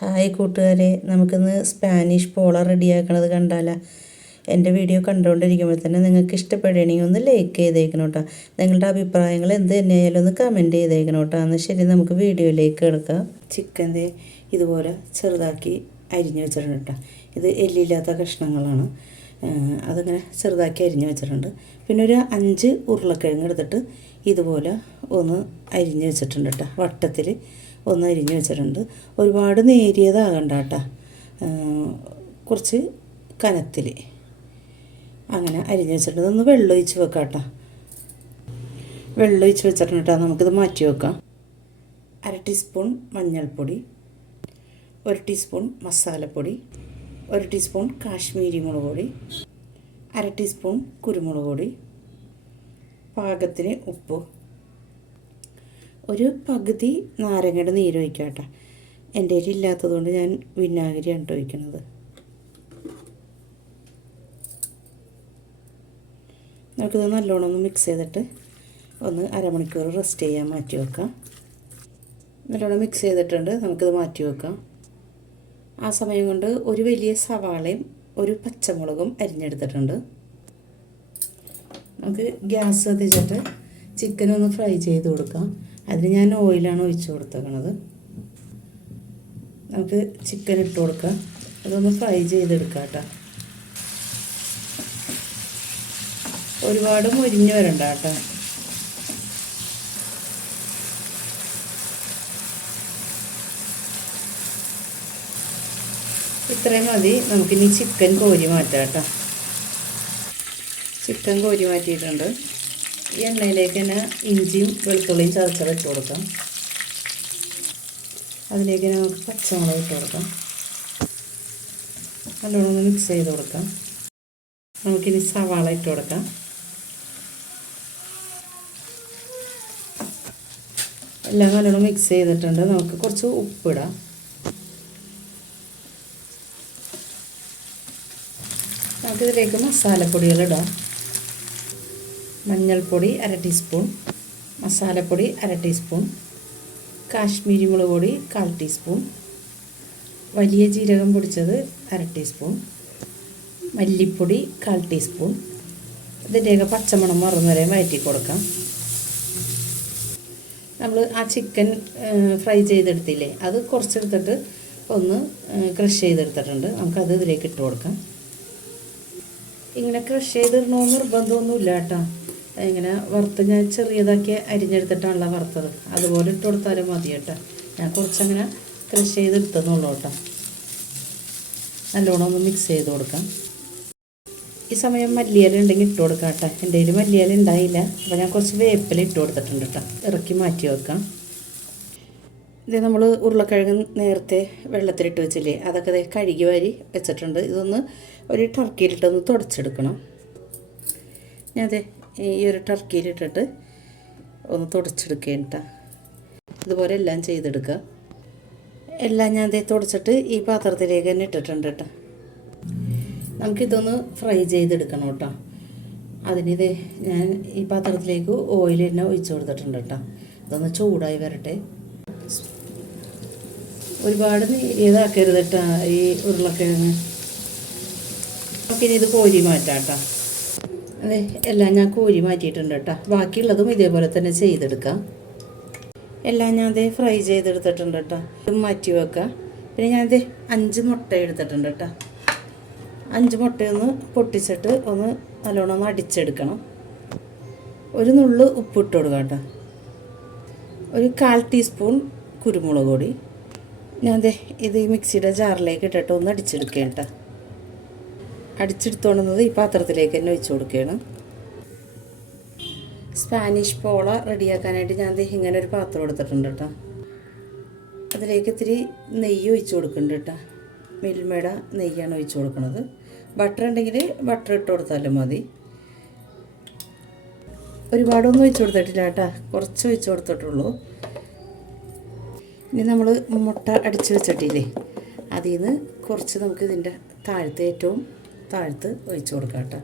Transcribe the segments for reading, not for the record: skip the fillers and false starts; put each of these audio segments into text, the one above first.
Hi കൂട്ടുകാരെ, നമുക്കിന്ന് Spanish പോള റെഡിയാക്കണത് കണ്ടാലോ? എൻ്റെ വീഡിയോ കണ്ടുകൊണ്ടിരിക്കുമ്പോൾ തന്നെ നിങ്ങൾക്ക് ഇഷ്ടപ്പെടുകയാണെങ്കിൽ ഒന്ന് ലൈക്ക് ചെയ്തേക്കണം കേട്ടോ. നിങ്ങളുടെ അഭിപ്രായങ്ങൾ എന്ത് തന്നെയായാലും ഒന്ന് കമൻറ്റ് ചെയ്തേക്കണം കേട്ടോ. എന്നാൽ ശരി, നമുക്ക് വീഡിയോയിലേക്ക് കിടക്കാം. ചിക്കൻ്റെ ഇതുപോലെ ചെറുതാക്കി അരിഞ്ഞ് വെച്ചിട്ടുണ്ട് കേട്ടോ. ഇത് എല്ലില്ലാത്ത കഷ്ണങ്ങളാണ്. അതിങ്ങനെ ചെറുതാക്കി അരിഞ്ഞ് വെച്ചിട്ടുണ്ട്. പിന്നെ ഒരു 5 ഉരുളക്കിഴങ്ങ് എടുത്തിട്ട് ഇതുപോലെ ഒന്ന് അരിഞ്ഞ് വെച്ചിട്ടുണ്ട് കേട്ടോ. വട്ടത്തിൽ ഒന്ന് അരിഞ്ഞ് വെച്ചിട്ടുണ്ട്. ഒരുപാട് നേരിയതാകണ്ട കേട്ടോ, കുറച്ച് കനത്തിൽ അങ്ങനെ അരിഞ്ഞ് വെച്ചിട്ടുണ്ട്. ഒന്ന് വെള്ളം ഒഴിച്ച് വെക്കാം കേട്ടോ. വെള്ളം ഒഴിച്ച് വെച്ചിട്ടുണ്ട് കേട്ടോ. നമുക്കിത് മാറ്റി വെക്കാം. 1/2 ടീസ്പൂൺ മഞ്ഞൾപ്പൊടി, 1 ടീസ്പൂൺ മസാലപ്പൊടി, 1 ടീസ്പൂൺ കാശ്മീരി മുളക് പൊടി, 1/2 ടീസ്പൂൺ കുരുമുളക് പൊടി, പാകത്തിന് ഉപ്പ്, ഒരു പകുതി നാരങ്ങയുടെ നീര് ഒഴിക്കാം കേട്ടോ. എൻ്റെ കയ്യിൽ ഇല്ലാത്തതുകൊണ്ട് ഞാൻ വിനാഗിരിയാണ് കേട്ടോ ഒഴിക്കുന്നത്. നമുക്കിത് നല്ലോണം ഒന്ന് മിക്സ് ചെയ്തിട്ട് ഒന്ന് അരമണിക്കൂർ റെസ്റ്റ് ചെയ്യാൻ മാറ്റി വെക്കാം. നല്ലോണം മിക്സ് ചെയ്തിട്ടുണ്ട്. നമുക്കിത് മാറ്റി വെക്കാം. ആ സമയം കൊണ്ട് ഒരു വലിയ സവാളയും ഒരു പച്ചമുളകും അരിഞ്ഞെടുത്തിട്ടുണ്ട്. നമുക്ക് ഗ്യാസ് കത്തിച്ചിട്ട് ചിക്കൻ ഒന്ന് ഫ്രൈ ചെയ്ത് കൊടുക്കാം. അതിന് ഞാൻ ഓയിലാണ് ഒഴിച്ച് കൊടുത്തേക്കണത്. നമുക്ക് ചിക്കൻ ഇട്ട് കൊടുക്കാം. അതൊന്ന് ഫ്രൈ ചെയ്തെടുക്കാം കേട്ടോ. ഒരുപാട് മുരിഞ്ഞ് വരണ്ട കേട്ടോ. ഇത്രയും മതി. നമുക്കിനി ചിക്കൻ കോരി മാറ്റാം കേട്ടോ. ചിക്കൻ കോരി മാറ്റിയിട്ടുണ്ട്. ഈ എണ്ണയിലേക്ക് തന്നെ ഇഞ്ചിയും വെളുത്തുള്ളിയും ചതച്ചത് ഇട്ട് കൊടുക്കാം. അതിലേക്ക് നമുക്ക് പച്ചമുളക് ഇട്ട് കൊടുക്കാം. നല്ലോണം ഒന്ന് മിക്സ് ചെയ്ത് കൊടുക്കാം. നമുക്കിനി സവാള ഇട്ട് കൊടുക്കാം. എല്ലാം നല്ലോണം മിക്സ് ചെയ്തിട്ടുണ്ട്. നമുക്ക് കുറച്ച് ഉപ്പിടാം. നമുക്കിതിലേക്ക് മസാലപ്പൊടികളിടാം. മഞ്ഞൾപ്പൊടി 1/2 ടീസ്പൂൺ, മസാലപ്പൊടി 1/2 ടീസ്പൂൺ, കാശ്മീരി മുളക് പൊടി 1/4 ടീസ്പൂൺ, വലിയ ജീരകം പൊടിച്ചത് 1/2 ടീസ്പൂൺ, മല്ലിപ്പൊടി 1/4 ടീസ്പൂൺ. ഇതിൻ്റെയൊക്കെ പച്ചമണം മറന്ന് വരെ വഴറ്റി കൊടുക്കാം. നമ്മൾ ആ ചിക്കൻ ഫ്രൈ ചെയ്തെടുത്തില്ലേ, അത് കുറച്ചെടുത്തിട്ട് ഒന്ന് ക്രഷ് ചെയ്തെടുത്തിട്ടുണ്ട്. നമുക്കത് ഇതിലേക്ക് ഇട്ട് കൊടുക്കാം. ഇങ്ങനെ ക്രഷ് ചെയ്തിടണമെന്ന് നിർബന്ധമൊന്നുമില്ല കേട്ടോ. ഇങ്ങനെ വറുത്ത് ഞാൻ ചെറിയതാക്കി അരിഞ്ഞെടുത്തിട്ടാണല്ലോ വറുത്തത്. അതുപോലെ ഇട്ട് കൊടുത്താലും മതി കേട്ടോ. ഞാൻ കുറച്ചങ്ങനെ ക്രഷ് ചെയ്തെടുത്തെന്നുള്ളൂ കേട്ടോ. നല്ലോണം ഒന്ന് മിക്സ് ചെയ്ത് കൊടുക്കാം. ഈ സമയം മല്ലിയില ഉണ്ടെങ്കിൽ ഇട്ട് കൊടുക്കാം കേട്ടോ. എൻ്റെ കയ്യിൽ മല്ലിയില ഉണ്ടായില്ല, അപ്പോൾ ഞാൻ കുറച്ച് വേപ്പില ഇട്ട് കൊടുത്തിട്ടുണ്ട് കേട്ടോ. ഇറക്കി മാറ്റി വെക്കാം. ഇത് നമ്മൾ ഉരുളക്കിഴങ്ങ് നേരത്തെ വെള്ളത്തിലിട്ട് വെച്ചില്ലേ, അതൊക്കെ കഴുകി വാരി വെച്ചിട്ടുണ്ട്. ഇതൊന്ന് ഒരു ടർക്കിയിലിട്ടൊന്ന് തുടച്ചെടുക്കണം. ഞാൻ ഈ ഒരു ടർക്കിയിലിട്ടിട്ട് ഒന്ന് തുടച്ചെടുക്കുകയാണ് കേട്ടോ. ഇതുപോലെ എല്ലാം ചെയ്തെടുക്കുക. എല്ലാം ഞാൻ തുടച്ചിട്ട് ഈ പാത്രത്തിലേക്ക് തന്നെ ഇട്ടിട്ടുണ്ട് കേട്ടോ. നമുക്കിതൊന്ന് ഫ്രൈ ചെയ്തെടുക്കണം കേട്ടോ. അതിനിത് ഞാൻ ഈ പാത്രത്തിലേക്ക് ഓയിൽ തന്നെ ഒഴിച്ച് കൊടുത്തിട്ടുണ്ട് കേട്ടോ. ഇതൊന്ന് ചൂടായി വരട്ടെ. ഒരുപാട് ഇതാക്കരുത് കേട്ടോ ഈ ഉരുളക്കിഴങ്ങ്. നമുക്കിനി ഇത് കോരി മാറ്റാം കേട്ടോ. അതെ, എല്ലാം ഞാൻ കോരി മാറ്റിയിട്ടുണ്ട് കേട്ടോ. ബാക്കിയുള്ളതും ഇതേപോലെ തന്നെ ചെയ്തെടുക്കാം. എല്ലാം ഞാൻ ഫ്രൈ ചെയ്തെടുത്തിട്ടുണ്ട് കേട്ടോ. ഇത് മാറ്റി വെക്കാം. പിന്നെ ഞാൻ 5 മുട്ട എടുത്തിട്ടുണ്ട് കേട്ടോ. 5 മുട്ടയൊന്ന് പൊട്ടിച്ചിട്ട് ഒന്ന് നല്ലോണം ഒന്ന് അടിച്ചെടുക്കണം. ഒരു നുള്ളു ഉപ്പിട്ട് കൊടുക്കാം കേട്ടോ. ഒരു 1/4 ടീസ്പൂൺ കുരുമുളക് പൊടി. ഞാൻ ഇത് മിക്സിയുടെ ജാറിലേക്ക് ഇട്ടിട്ട് ഒന്ന് അടിച്ചെടുക്കുകയാണ് കേട്ടോ. അടിച്ചെടുത്തോണ്ടുന്നത് ഈ പാത്രത്തിലേക്ക് തന്നെ ഒഴിച്ച് കൊടുക്കുകയാണ്. സ്പാനിഷ് പോള റെഡിയാക്കാനായിട്ട് ഞാൻ ഇങ്ങനെ ഒരു പാത്രം എടുത്തിട്ടുണ്ട് കേട്ടോ. അതിലേക്ക് ഇത്തിരി നെയ്യ് ഒഴിച്ച് കൊടുക്കുന്നുണ്ട് കേട്ടോ. മിൽമയുടെ നെയ്യാണ് ഒഴിച്ച് കൊടുക്കുന്നത്. ബട്ടർ ഉണ്ടെങ്കിൽ ബട്ടർ ഇട്ട് കൊടുത്താലും മതി. ഒരുപാടൊന്നും ഒഴിച്ച് കൊടുത്തിട്ടില്ല കേട്ടോ, കുറച്ച് ഒഴിച്ച് കൊടുത്തിട്ടുള്ളൂ. ഇനി നമ്മൾ മുട്ട അടിച്ച് വെച്ചിട്ടില്ലേ, അതിൽ നിന്ന് കുറച്ച് നമുക്ക് ഇതിൻ്റെ ഏറ്റവും താഴത്ത് ഒഴിച്ച് കൊടുക്കാം കേട്ടോ.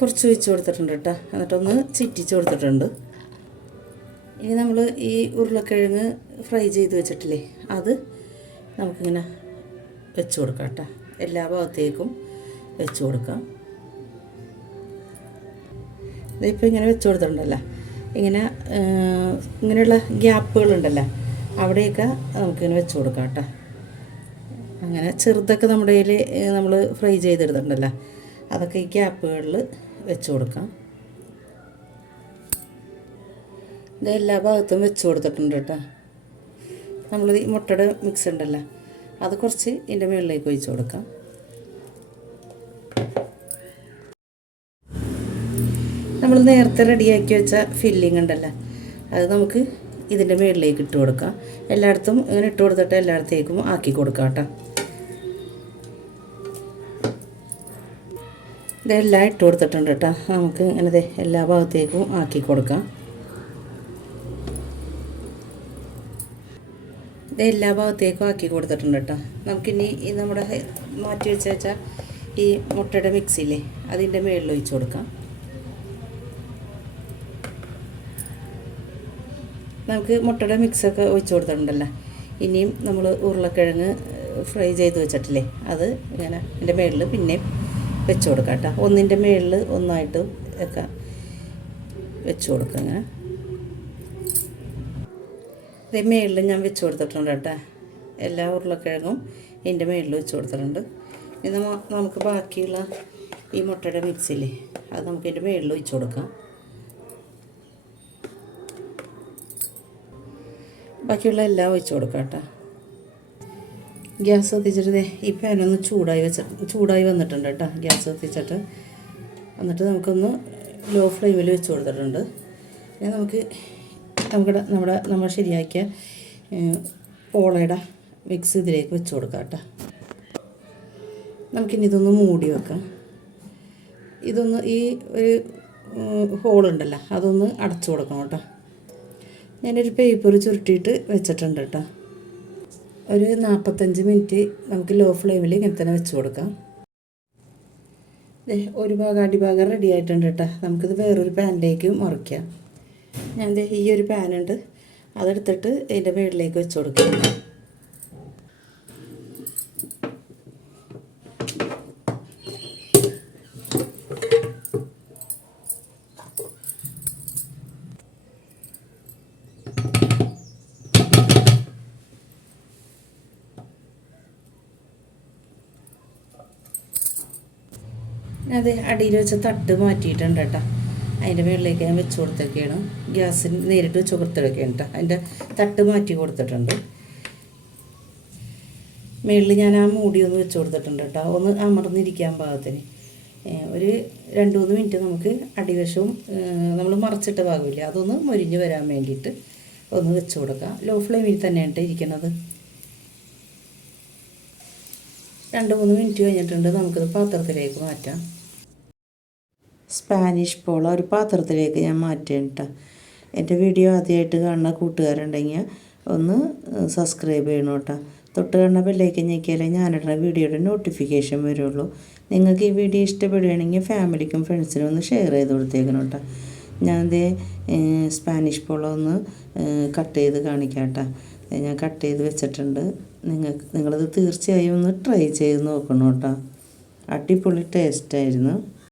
കുറച്ച് ഒഴിച്ച് കൊടുത്തിട്ടുണ്ട് കേട്ടോ. എന്നിട്ടൊന്ന് ചിറ്റിച്ച് കൊടുത്തിട്ടുണ്ട്. ഇനി നമ്മൾ ഈ ഉരുളക്കിഴങ്ങ് ഫ്രൈ ചെയ്ത് വെച്ചിട്ടില്ലേ, അത് നമുക്കിങ്ങനെ വെച്ച് കൊടുക്കാം കേട്ടോ. എല്ലാ ഭാഗത്തേക്കും വെച്ച് കൊടുക്കാം. ഇതിപ്പോൾ ഇങ്ങനെ വെച്ച് കൊടുത്തിട്ടുണ്ടല്ലോ, ഇങ്ങനെയുള്ള ഗ്യാപ്പുകളുണ്ടല്ലോ, അവിടെയൊക്കെ നമുക്കിങ്ങനെ വെച്ച് കൊടുക്കാം കേട്ടോ. അങ്ങനെ ചെറുതൊക്കെ നമ്മുടെ കയ്യിൽ നമ്മൾ ഫ്രൈ ചെയ്തെടുത്തിട്ടുണ്ടല്ലോ, അതൊക്കെ ഈ ഗ്യാപ്പുകളിൽ വെച്ച് കൊടുക്കാം. ഇത് എല്ലാ ഭാഗത്തും വെച്ച് കൊടുത്തിട്ടുണ്ട് കേട്ടോ. നമ്മൾ ഈ മുട്ടയുടെ മിക്സ് ഉണ്ടല്ലോ, അത് കുറച്ച് ഇതിൻ്റെ മുകളിലേക്ക് ഒഴിച്ച് കൊടുക്കാം. നമ്മൾ നേരത്തെ റെഡിയാക്കി വെച്ച ഫില്ലിംഗ് ഉണ്ടല്ലോ, അത് നമുക്ക് ഇതിൻ്റെ മുകളിലേക്ക് ഇട്ട് കൊടുക്കാം. എല്ലായിടത്തും ഇങ്ങനെ ഇട്ട് കൊടുത്തിട്ട് എല്ലായിടത്തേക്കും ആക്കി കൊടുക്കാം കേട്ടോ. ഇതെല്ലാം ഇട്ട് കൊടുത്തിട്ടുണ്ട് കേട്ടോ. നമുക്ക് ഇങ്ങനെ എല്ലാ ഭാഗത്തേക്കും ആക്കി കൊടുക്കാം. ഇത് എല്ലാ ഭാഗത്തേക്കും ആക്കി കൊടുത്തിട്ടുണ്ട് കേട്ടോ. നമുക്കിനി ഈ നമ്മുടെ മാറ്റി വെച്ച ഈ മുട്ടയുടെ മിക്സിയില്ലേ, അതിൻ്റെ മുകളിൽ ഒഴിച്ച് കൊടുക്കാം. നമുക്ക് മുട്ടയുടെ മിക്സൊക്കെ ഒഴിച്ച് കൊടുത്തിട്ടുണ്ടല്ലോ. ഇനിയും നമ്മൾ ഉരുളക്കിഴങ്ങ് ഫ്രൈ ചെയ്ത് വെച്ചിട്ടില്ലേ, അത് ഇങ്ങനെ ഇതിൻ്റെ മുകളിൽ പിന്നെയും വെച്ച് കൊടുക്കാം കേട്ടോ. ഒന്നിൻ്റെ മുകളിൽ ഒന്നായിട്ട് ഒക്കെ വെച്ച് കൊടുക്കാം. ഇങ്ങനെ ഇതേ മുകളിൽ ഞാൻ വെച്ച് കൊടുത്തിട്ടുണ്ട് കേട്ടോ. എല്ലാ ഉരുളക്കിഴങ്ങും ഇതിൻ്റെ മുകളിൽ വെച്ച് കൊടുത്തിട്ടുണ്ട്. ഇനി നമുക്ക് ബാക്കിയുള്ള ഈ മുട്ടയുടെ മിക്സില്ലേ, അത് നമുക്ക് ഇതിൻ്റെ മുകളിൽ ഒഴിച്ച് കൊടുക്കാം. ബാക്കിയുള്ള എല്ലാം ഒഴിച്ച് കൊടുക്കാം കേട്ടോ. ഗ്യാസ് കത്തിച്ചിട്ട് ഈ പാനൊന്ന് ചൂടായി വന്നിട്ടുണ്ട് കേട്ടോ. ഗ്യാസ് കത്തിച്ചിട്ട് എന്നിട്ട് നമുക്കൊന്ന് ലോ ഫ്ലെയിമിൽ വെച്ച് കൊടുത്തിട്ടുണ്ട്. പിന്നെ നമ്മൾ ശരിയാക്കിയ പോളയുടെ മിക്സ് ഇതിലേക്ക് വെച്ച് കൊടുക്കാം കേട്ടോ. നമുക്കിനി ഇതൊന്ന് മൂടി വെക്കാം. ഇതൊന്ന് ഈ ഒരു ഹോളുണ്ടല്ലോ, അതൊന്ന് അടച്ചു കൊടുക്കണം കേട്ടോ. ഞാനൊരു പേപ്പർ ചുരുട്ടിയിട്ട് വെച്ചിട്ടുണ്ട് കേട്ടോ. ഒരു 45 മിനിറ്റ് നമുക്ക് ലോ ഫ്ലെയിമിൽ ഇങ്ങനെ തന്നെ വെച്ച് കൊടുക്കാം. ഒരു ഭാഗം അടിഭാഗം റെഡി ആയിട്ടുണ്ട് കേട്ടോ. നമുക്കിത് വേറൊരു പാനിലേക്ക് മറിക്കാം. ഞാൻ ഈ ഒരു പാനുണ്ട്, അതെടുത്തിട്ട് ഇതിൻ്റെ മുകളിലേക്ക് വെച്ച് കൊടുക്കാം. അത് അടിയിൽ വെച്ച തട്ട് മാറ്റിയിട്ടുണ്ട് കേട്ടോ. അതിൻ്റെ മുകളിലേക്ക് ഞാൻ വെച്ച് കൊടുത്തൊക്കെയാണ്. ഗ്യാസിന് നേരിട്ട് വെച്ച് കൊടുത്തൊക്കെയാണ് കേട്ടോ. അതിൻ്റെ തട്ട് മാറ്റി കൊടുത്തിട്ടുണ്ട്. മുകളിൽ ഞാൻ ആ മൂടി ഒന്ന് വെച്ച് കൊടുത്തിട്ടുണ്ട് കേട്ടോ, ഒന്ന് അമർന്നിരിക്കാൻ പാകത്തിന്. ഒരു 2-3 മിനിറ്റ് നമുക്ക് അടിവശവും നമ്മൾ മറച്ചിട്ട ഭാഗമില്ല, അതൊന്ന് മൊരിഞ്ഞ് വരാൻ വേണ്ടിയിട്ട് ഒന്ന് വെച്ച് കൊടുക്കാം. ലോ ഫ്ലെയിമിൽ തന്നെയാണ് ഇരിക്കുന്നത്. 2-3 മിനിറ്റ് കഴിഞ്ഞിട്ടുണ്ട്. നമുക്കിത് പാത്രത്തിലേക്ക് മാറ്റാം. സ്പാനിഷ് പോള ഒരു പാത്രത്തിലേക്ക് ഞാൻ മാറ്റാം കേട്ടോ. എൻ്റെ വീഡിയോ ആദ്യമായിട്ട് കാണുന്ന കൂട്ടുകാരുണ്ടെങ്കിൽ ഒന്ന് സബ്സ്ക്രൈബ് ചെയ്യണം കേട്ടോ. തൊട്ട് കാണുന്ന ബെല്ലേക്ക് ഞെക്കിയാലേ ഞാനിടുന്ന വീഡിയോയുടെ നോട്ടിഫിക്കേഷൻ വരുള്ളൂ. നിങ്ങൾക്ക് ഈ വീഡിയോ ഇഷ്ടപ്പെടുകയാണെങ്കിൽ ഫാമിലിക്കും ഫ്രണ്ട്സിനും ഒന്ന് ഷെയർ ചെയ്ത് കൊടുത്തേക്കണം കേട്ടോ. ഞാനത് സ്പാനിഷ് പോള ഒന്ന് കട്ട് ചെയ്ത് കാണിക്കാം കേട്ടോ. ഞാൻ കട്ട് ചെയ്ത് വെച്ചിട്ടുണ്ട്. നിങ്ങളിത് തീർച്ചയായും ഒന്ന് ട്രൈ ചെയ്ത് നോക്കണം കേട്ടോ. അടിപൊളി ടേസ്റ്റായിരുന്നു.